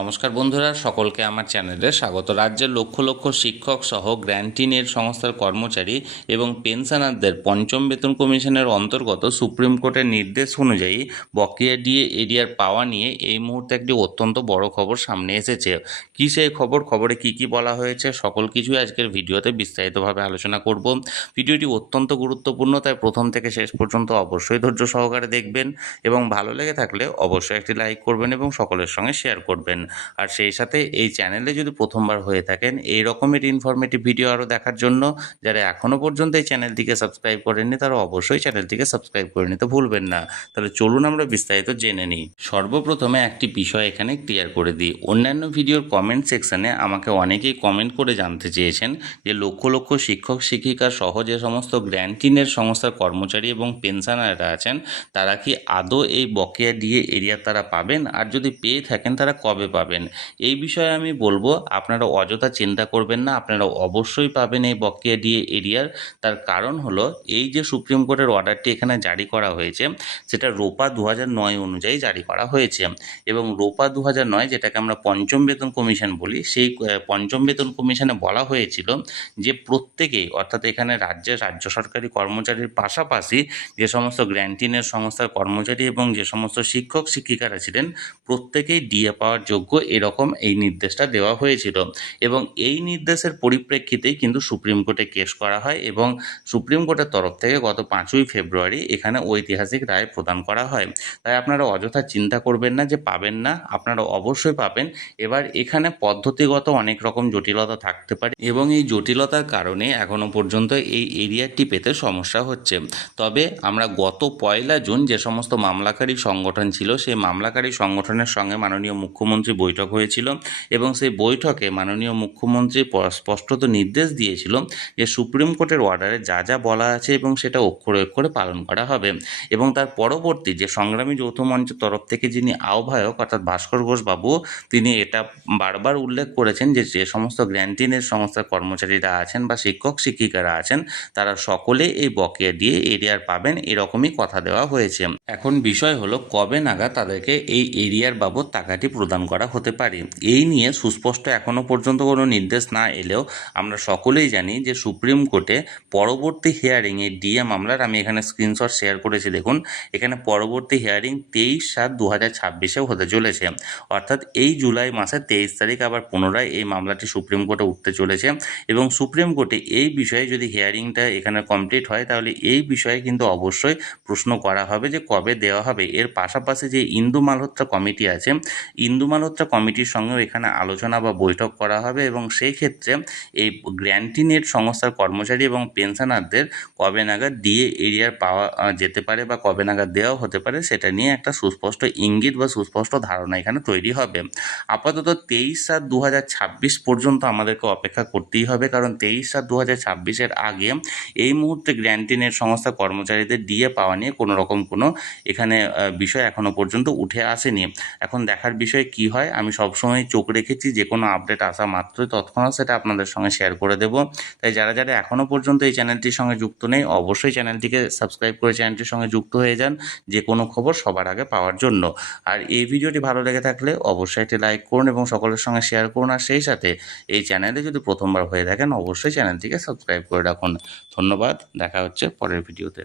নমস্কার বন্ধুরা, সকলকে আমার চ্যানেলে স্বাগত। রাজ্যের লক্ষ লক্ষ শিক্ষক সহ গ্র্যান্টিন এড সংস্থার কর্মচারী এবং পেনশনারদের পঞ্চম বেতন কমিশনের অন্তর্গত সুপ্রিম কোর্টের নির্দেশ অনুযায়ী বকেয়া ডিএ এরিয়ার পাওয়া নিয়ে এই মুহূর্তে একটি অত্যন্ত বড় খবর সামনে এসেছে। কী সেই খবরে কি বলা হয়েছে সকল কিছুই আজকের ভিডিওতে বিস্তারিতভাবে আলোচনা করব। ভিডিওটি অত্যন্ত গুরুত্বপূর্ণ, তাই প্রথম থেকে শেষ পর্যন্ত অবশ্যই ধৈর্য সহকারে দেখবেন এবং ভালো লেগে থাকলে অবশ্যই একটি লাইক করবেন এবং সকলের সঙ্গে শেয়ার করবেন। আর সেই সাথে এই চ্যানেলে যদি প্রথমবার হয়ে থাকেন এই রকমের ইনফরমেটিভ ভিডিও আরও দেখার জন্য যারা এখনও পর্যন্ত এই চ্যানেলটিকে সাবস্ক্রাইব করেননি তারা অবশ্যই চ্যানেলটিকে সাবস্ক্রাইব করে নিতে ভুলবেন না। তাহলে চলুন আমরা বিস্তারিত জেনে নিই। সর্বপ্রথমে একটি বিষয় এখানে ক্লিয়ার করে দিই। অন্যান্য ভিডিওর কমেন্ট সেকশানে আমাকে অনেকেই কমেন্ট করে জানতে চেয়েছেন যে লক্ষ লক্ষ শিক্ষক শিক্ষিকা সহ যে সমস্ত গ্র্যান্টিনের সংস্থার কর্মচারী এবং পেনশনাররা আছেন তারা কি আদৌ এই বকেয়া ডিএ এরিয়া তারা পাবেন, আর যদি পেয়ে থাকেন তারা কবে পাবেন। এই বিষয়ে আমি বলবো আপনারা অযথা চিন্তা করবেন না, আপনারা অবশ্যই পাবেন এই বকেয়া ডিএ এরিয়ার। তার কারণ হলো এই যে সুপ্রিম কোর্টের অর্ডারটি এখানে জারি করা হয়েছে সেটা রোপা 2009 অনুযায়ী জারি করা হয়েছে এবং রোপা 2009 যেটাকে আমরা পঞ্চম বেতন কমিশন বলি, সেই পঞ্চম বেতন কমিশনে বলা হয়েছিল যে প্রত্যেকেই, অর্থাৎ এখানে রাজ্য সরকারি কর্মচারীর পাশাপাশি যে সমস্ত গ্র্যান্টিনের সংস্থার কর্মচারী এবং যে সমস্ত শিক্ষক শিক্ষিকারা ছিলেন প্রত্যেকেই ডিএ পাওয়ার যোগ্য, এরকম এই নির্দেশটা দেওয়া হয়েছিল। এবং এই নির্দেশের পরিপ্রেক্ষিতেই কিন্তু সুপ্রিম কোর্টে কেস করা হয় এবং সুপ্রিম কোর্টের তরফ থেকে গত 5ই ফেব্রুয়ারি এখানে ঐতিহাসিক রায় প্রদান করা হয়। তাই আপনারা অযথা চিন্তা করবেন না যে পাবেন না, আপনারা অবশ্যই পাবেন। এবার এখানে পদ্ধতিগত অনেক রকম জটিলতা থাকতে পারে এবং এই জটিলতার কারণে এখনও পর্যন্ত এই এরিয়ারটি পেতে সমস্যা হচ্ছে। তবে আমরা গত 1 জুন যে সমস্ত মামলাকারী সংগঠন ছিল সেই মামলাকারী সংগঠনের সঙ্গে মাননীয় মুখ্যমন্ত্রী বৈঠক হয়েছিল এবং সেই বৈঠকে মাননীয় মুখ্যমন্ত্রী স্পষ্টত নির্দেশ দিয়েছিল যে সুপ্রিম কোর্টের অর্ডারে যা যা বলা আছে এবং সেটা অক্ষরে অক্ষরে পালন করা হবে। এবং তার পরবর্তী যে সংগ্রামী যৌথ মঞ্চের তরফ থেকে যিনি আহ্বায়ক অর্থাৎ ভাস্কর ঘোষ বাবু, তিনি এটা বারবার উল্লেখ করেছেন যে যে সমস্ত গ্র্যান্টিনের সংস্থার কর্মচারীরা আছেন বা শিক্ষক শিক্ষিকারা আছেন তারা সকলে এই বকেয়া দিয়ে এরিয়ার পাবেন, এরকমই কথা দেওয়া হয়েছে। এখন বিষয় হলো কবে নাগাদ তাদেরকে এই এরিয়ার বাবদ টাকাটি প্রদান করা হতে পারে। এই নিয়ে সুস্পষ্ট এখনও পর্যন্ত কোনো নির্দেশ না এলেও আমরা সকলেই জানি যে সুপ্রিম কোর্টে পরবর্তী হিয়ারিংয়ে ডিএ মামলার, আমি এখানে স্ক্রিনশট শেয়ার করেছি দেখুন, এখানে পরবর্তী হিয়ারিং 23/7/2026 হতে চলেছে। অর্থাৎ এই জুলাই মাসের 23 তারিখ আবার পুনরায় এই মামলাটি সুপ্রিম কোর্টে উঠতে চলেছে এবং সুপ্রিম কোর্টে এই বিষয়ে যদি হিয়ারিংটা এখানে কমপ্লিট হয় তাহলে এই বিষয়ে কিন্তু অবশ্যই প্রশ্ন করা হবে যে কবে দেওয়া হবে। এর পাশাপাশি যে ইন্দু মালহোত্রা কমিটি আছে, ইন্দু মালহোত্রা কমিটির সঙ্গেও এখানে আলোচনা বা বৈঠক করা হবে এবং সেই ক্ষেত্রে এই গ্র্যান্টিন এড সংস্থার কর্মচারী এবং পেনশনারদের কবে নাগাদ ডিএ এরিয়ার পাওয়া যেতে পারে বা কবে নাগাদ দেওয়া হতে পারে সেটা নিয়ে একটা সুস্পষ্ট ইঙ্গিত বা সুস্পষ্ট ধারণা এখানে তৈরি হবে। আপাতত 23/7/2026 পর্যন্ত আমাদেরকে অপেক্ষা করতেই হবে, কারণ 23/7/2026 আগে এই মুহূর্তে গ্র্যান্টিন এড সংস্থার কর্মচারীদের ডিএ পাওয়া নিয়ে কোনো রকম কোনো এখানে বিষয় এখনও পর্যন্ত উঠে আসেনি। এখন দেখার বিষয় কি হয়, আমি সবসময় চোখ রেখেছি যে কোনো আপডেট আসা মাত্রই তৎক্ষণাৎ সেটা আপনাদের সঙ্গে শেয়ার করে দেব। তাই যারা এখনও পর্যন্ত এই চ্যানেলটির সঙ্গে যুক্ত নেই অবশ্যই চ্যানেলটিকে সাবস্ক্রাইব করে চ্যানেলটির সঙ্গে যুক্ত হয়ে যান যে কোনো খবর সবার আগে পাওয়ার জন্য। আর এই ভিডিওটি ভালো লেগে থাকলে অবশ্যই একটি লাইক করুন এবং সকলের সঙ্গে শেয়ার করুন। আর সেই সাথে এই চ্যানেলে যদি প্রথমবার হয়ে থাকেন অবশ্যই চ্যানেলটিকে সাবস্ক্রাইব করে রাখুন। ধন্যবাদ, দেখা হচ্ছে পরের ভিডিওতে।